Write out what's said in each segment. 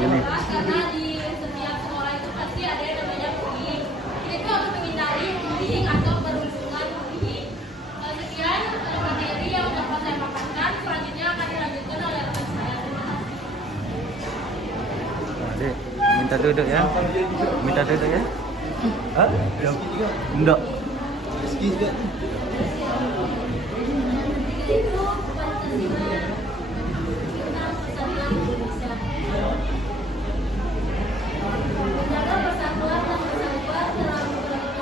Ini. Karena di setiap sekolah itu pasti ada yang namanya bullying. Itu harus menghindari bullying atau perundungan bullying. Sekian materi yang dapat saya paparkan. Selanjutnya akan dilanjutkan oleh rekan saya. Adik, minta duduk ya. Minta duduk ya. Hah? Enggak. Meski juga. Menjaga persatuan dan kesatuan dalam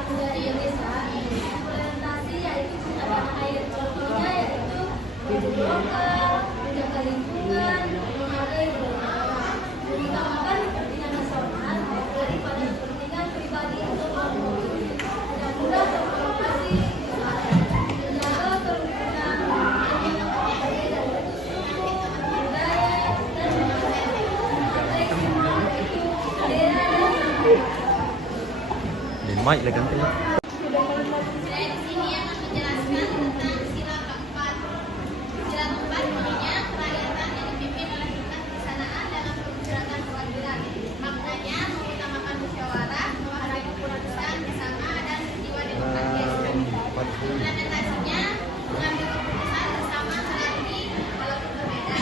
budaya Indonesia. Implementasi yaitu cinta tanah air. Contohnya yaitu lokal, menjaga lingkungan, menghargai budaya, mengutamakan kepentingan nasional daripada kepentingan pribadi atau kelompok. Dan mudah berkomunikasi, menjaga kerukunan, budaya dan suku, budaya dan Di mic lah ganti. Saya di sini akan menjelaskan tentang sila keempat. Sila keempat bunyinya kerakyatan yang dipimpin oleh tingkat kebijaksanaan dalam pergerakan perwakilan. Maknanya mengutamakan musyawarah, menghargai keputusan bersama dan jiwa demokratis. Implementasinya mengambil keputusan bersama melalui walaupun berbeda.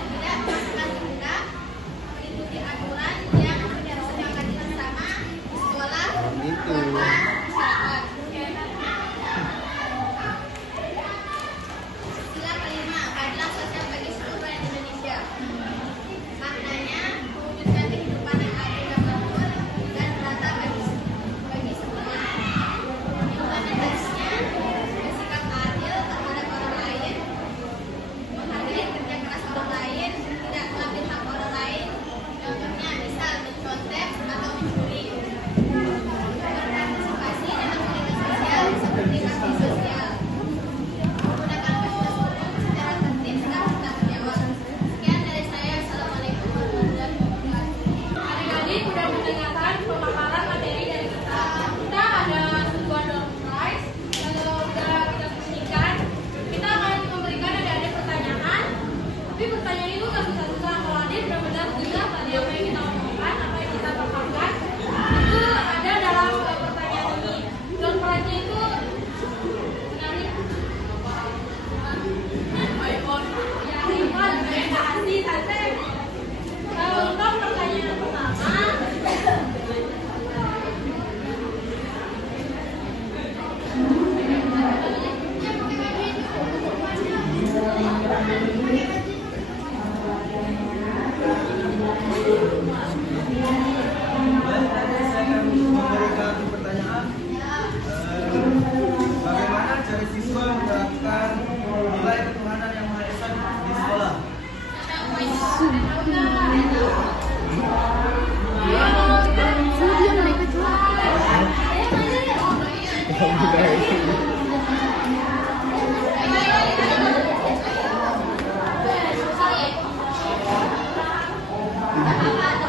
Tidak memaksakan kehendak, mengikuti aturan yang sudah disepakati bersama di sekolah, keluarga, masyarakat. Sila kelima, keadilan sosial bagi seluruh rakyat Indonesia. Maknanya mewujudkan kehidupan yang adil dan makmur dan merata bagi semua. Implementasinya bersikap adil terhadap orang lain, menghargai kerja keras orang lain, tidak mengambil hak orang lain. Contohnya misal mencontek atau mencuri. Berpartisipasi dalam kegiatan sosial seperti bakti sosial. Menggunakan fasilitas umum secara tertib serta bertanggung jawab. Sekian dari saya. Assalamualaikum warahmatullahi wabarakatuh. Adik-adik sudah mendengarkan pemaparan materi dari kita. Kita ada sebuah door prize. Kalau sudah kita sembunyikan, kita akan memberikan adik-adik pertanyaan. Tapi pertanyaan itu nggak susah-susah. Kalau adik benar-benar ingat tadi apa yang kita omongkan, apa yang kita paparkan, itu ada dalam pertanyaan ini. Door prize-nya itu menarik. Ya, Iwan, terima kasih, Tante. Untuk pertanyaan pertama, Baik, tadi saya akan memberikan pertanyaan. Bagaimana cara siswa menerapkan nilai ketuhanan yang Maha Esa di sekolah?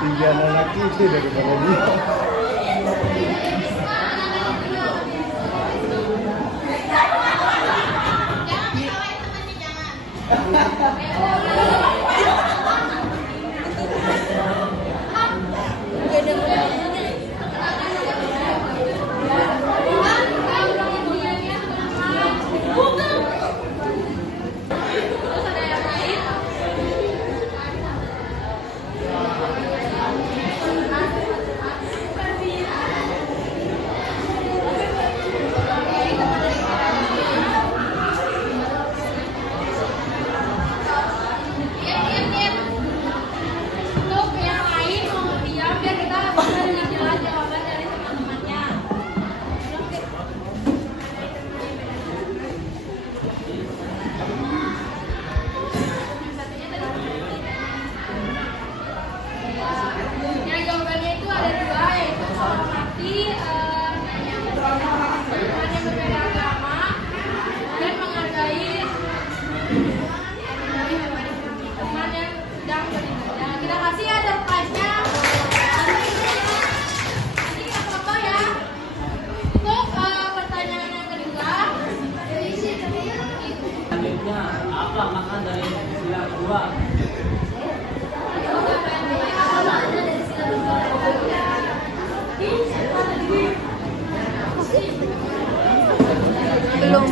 Tiga anak itu daripada dia. Jangan ketawain temannya, jangan. Ya, Belum.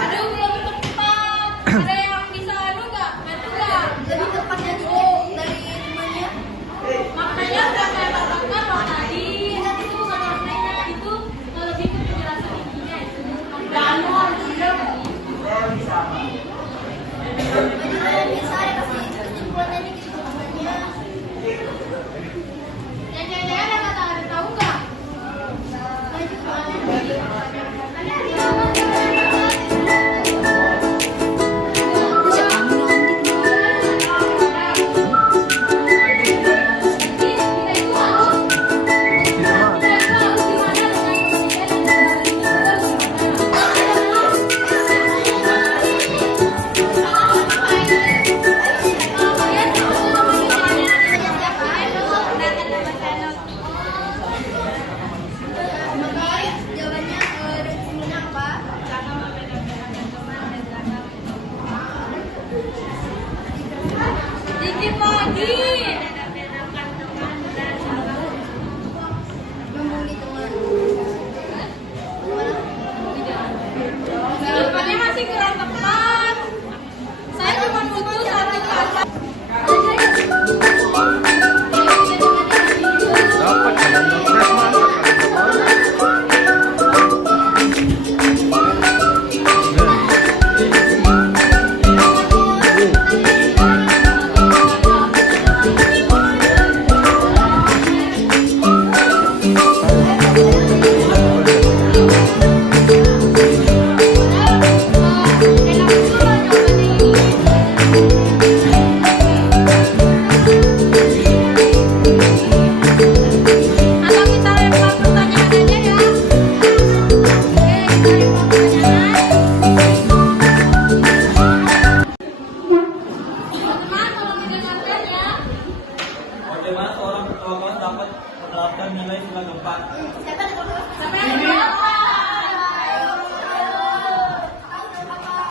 Aduh, belum tepat. Ada yang bisa anu nggak? Bantu nggak? Lebih tepatnya dari temannya. Maknanya udah saya katakan loh tadi. Itu bukan maknanya, itu lebih ke penjelasan intinya itu. Dan Bisa ya kasih kesimpulannya dikit temannya. yang cewek-cewek ada tahu nggak? Jawabannya rezekinya apa? Dikit lagi. Memuli teman. Jawabannya masih kurang tepat. Saya cuma butuh satu kata. Dapat kalian ngepres mantap kalian Atau kita lempar pertanyaan aja ya. Oke, kita lempar pertanyaan. Teman-teman, tolong didengarkan ya. Bagaimana seorang ketua kelas dapat menerapkan nilai sila keempat? Siapa yang tahu? Siapa yang jawab?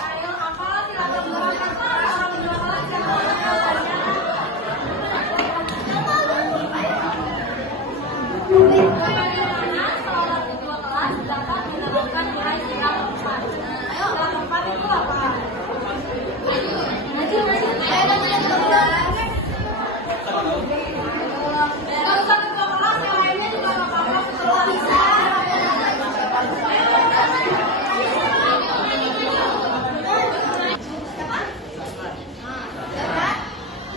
Ayo, apa? Silakan berangkat, Pak. Salam jualan, silakan jawabannya. Bagaimana seorang ketua kelas dapat menerapkan nilai sila keempat? Ayo, sila keempat itu apa? Maju. Gak usah ketua kelas, yang lainnya juga gak apa-apa. Ketua bisa.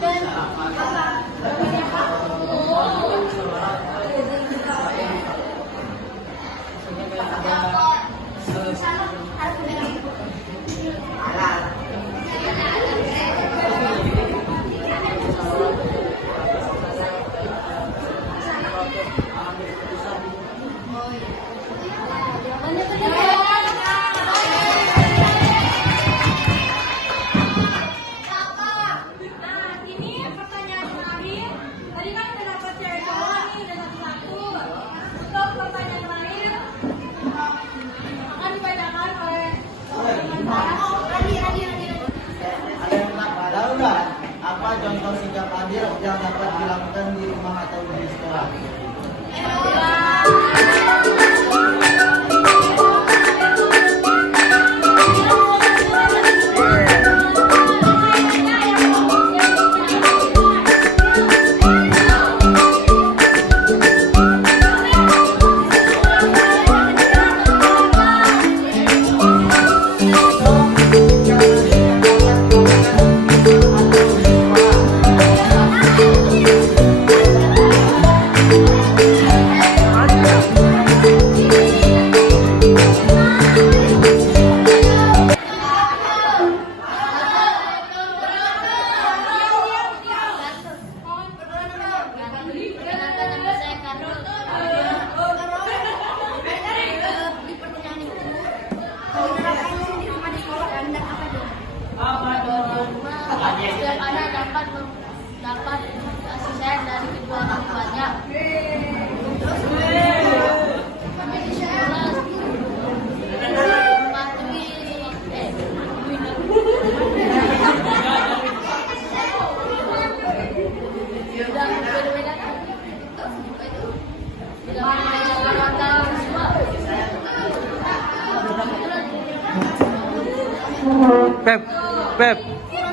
Dan apa? hadir yang dapat dilakukan di rumah atau di sekolah. Setiap anak dapat kasih sayang dari kedua orang tuanya.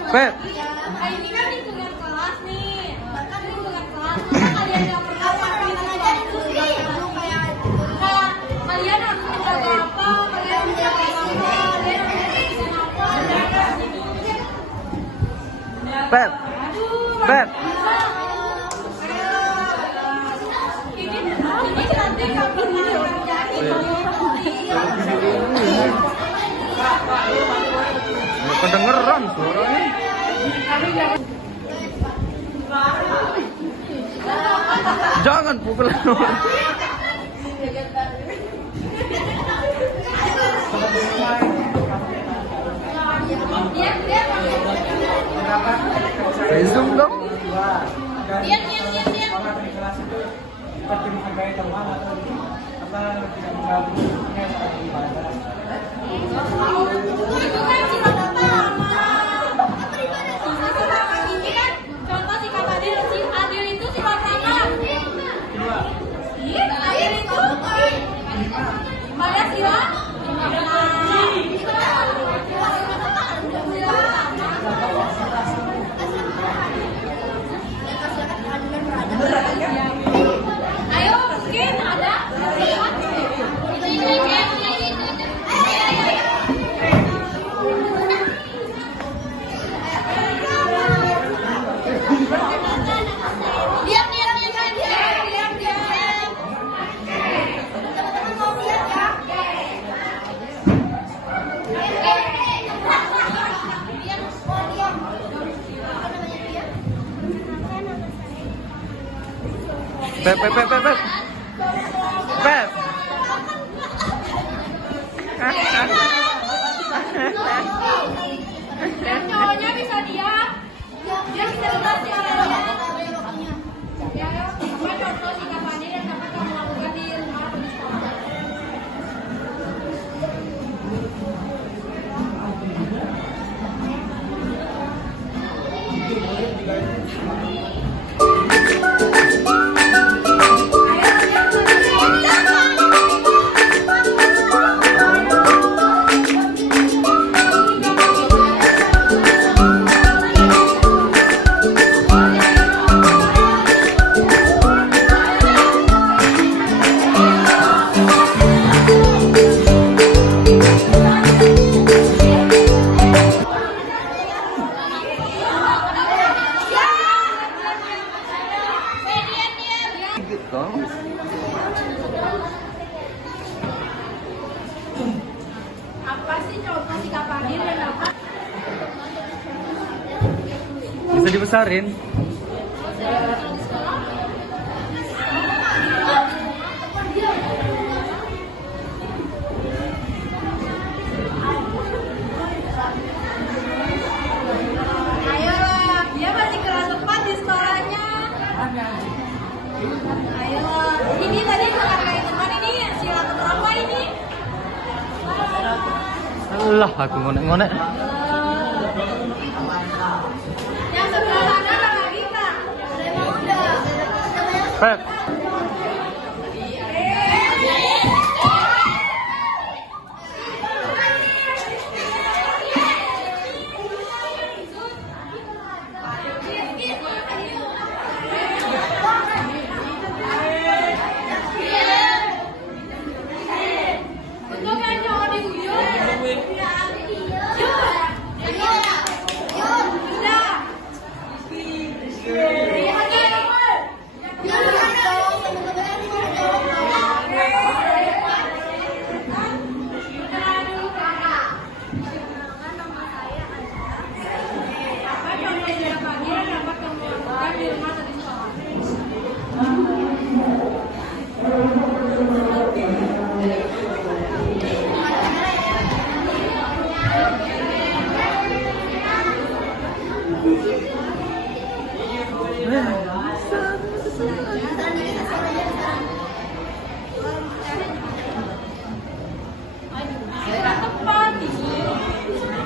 Pep. Ini kan lingkungan kelas nih. Kan lingkungan kelas. Masa kalian nggak pernah pakai itu sih? Nah, kalian harus menjaga apa? Kalian harus menjaga apa? Kalian harus menjaga apa? Jaga sini. Pep. Ini nanti kapan terjadi? Kedengeran suaranya. Jangan pukul orang. Zoom dong. Diam. Seperti menghargai teman atau tidak menggabungnya saat ibadah. Itu kan sifat pertama. Ini kan contoh sikap adil. Adil itu sifat pertama. Adil itu pada sila. Ayo, mungkin ada. Pep. Dan cowoknya bisa diam. Dia bisa bebas ya. Ya, apa contoh sikap adil yang dapat kamu lakukan di rumah atau di sekolah? Apa sih contoh sikap adil yang dapat? Bisa dibesarin. Ayo, dia masih kelas 4 di sekolahnya. Ayo, ini tadi menghargai teman, ini sila keberapa ini? Alah, aku ngonek-ngonek. Yang sebelah sana ada lagi kak? Pep.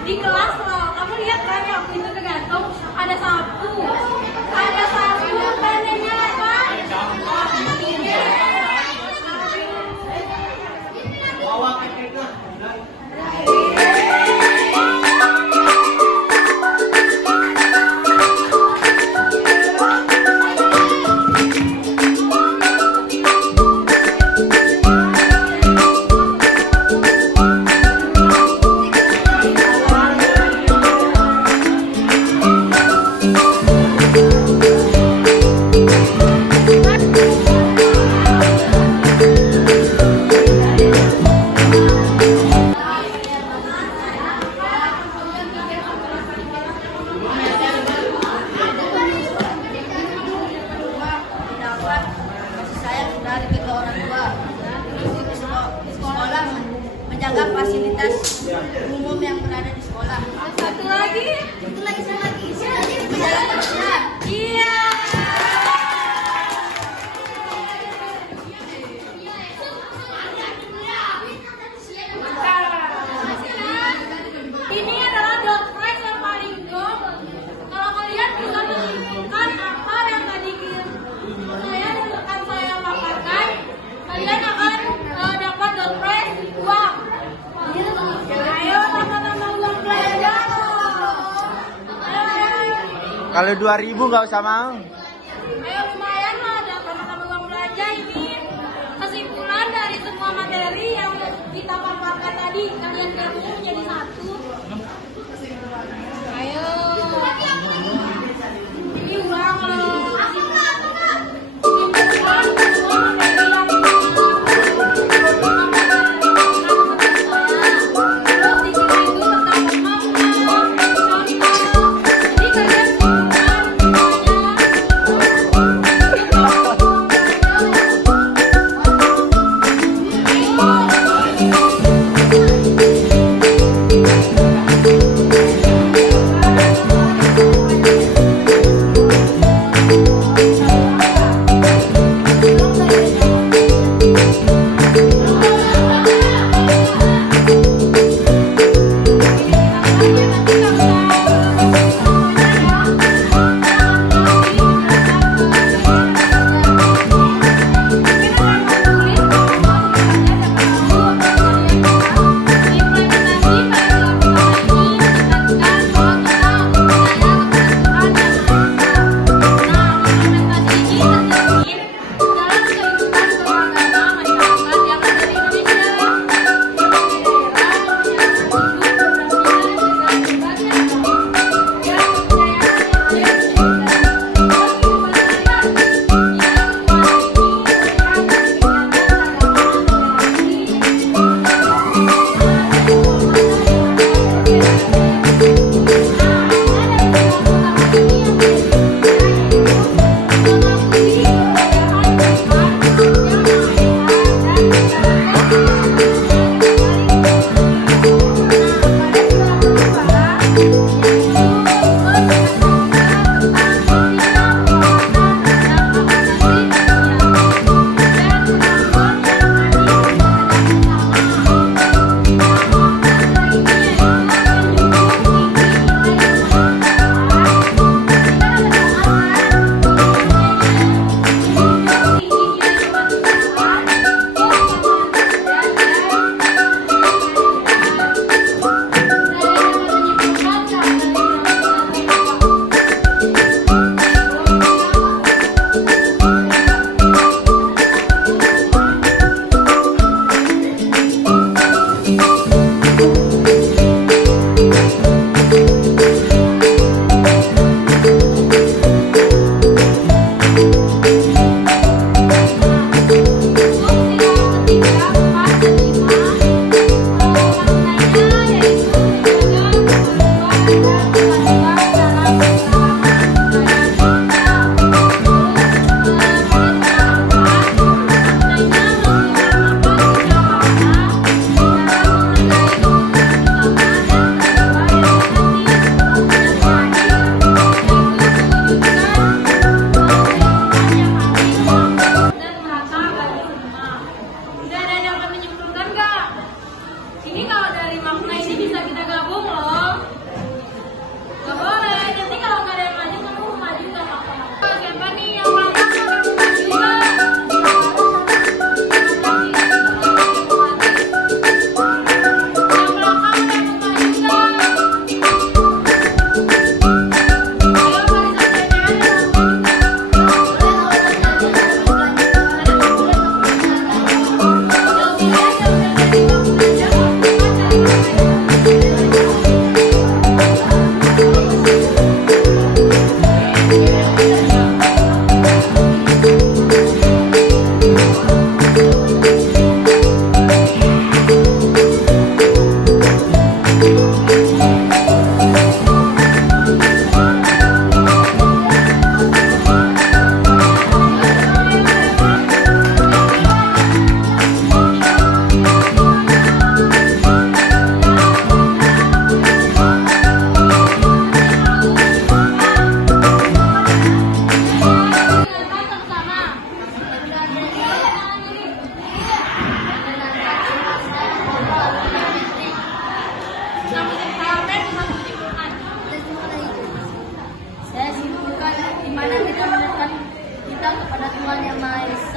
Di kelas loh, kamu lihat kan yang waktu itu tergantung ada sapu, penanya apa? Bawa ketika. Menjaga fasilitas umum yang berada di sekolah. Satu lagi. Menjaga kebersihan. Iya. Ini adalah door prize yang paling gong. Kalau kalian bisa menunjukkan apa yang tadi saya dan rekan saya paparkan, kalian akan dapat door prize uang. Ayo sama-sama uang belajar. Kalau 2.000 nggak usah mau. Ayo lumayan lah, ada sama-sama uang belanja ini. Kesimpulan dari semua materi yang kita paparkan tadi, kalian gabung menjadi satu. Ayo. Ini uang loh.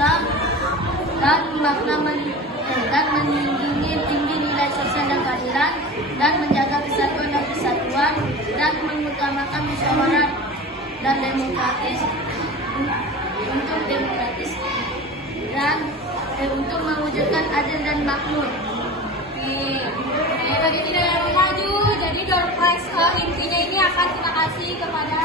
Islam dan menjunjung tinggi nilai sosial dan keadilan, dan menjaga kesatuan dan kesatuan, dan mengutamakan musyawarah dan demokratis dan untuk mewujudkan adil dan makmur. Bagi tidak yang maju, jadi door prize intinya ini akan kita kasih kepada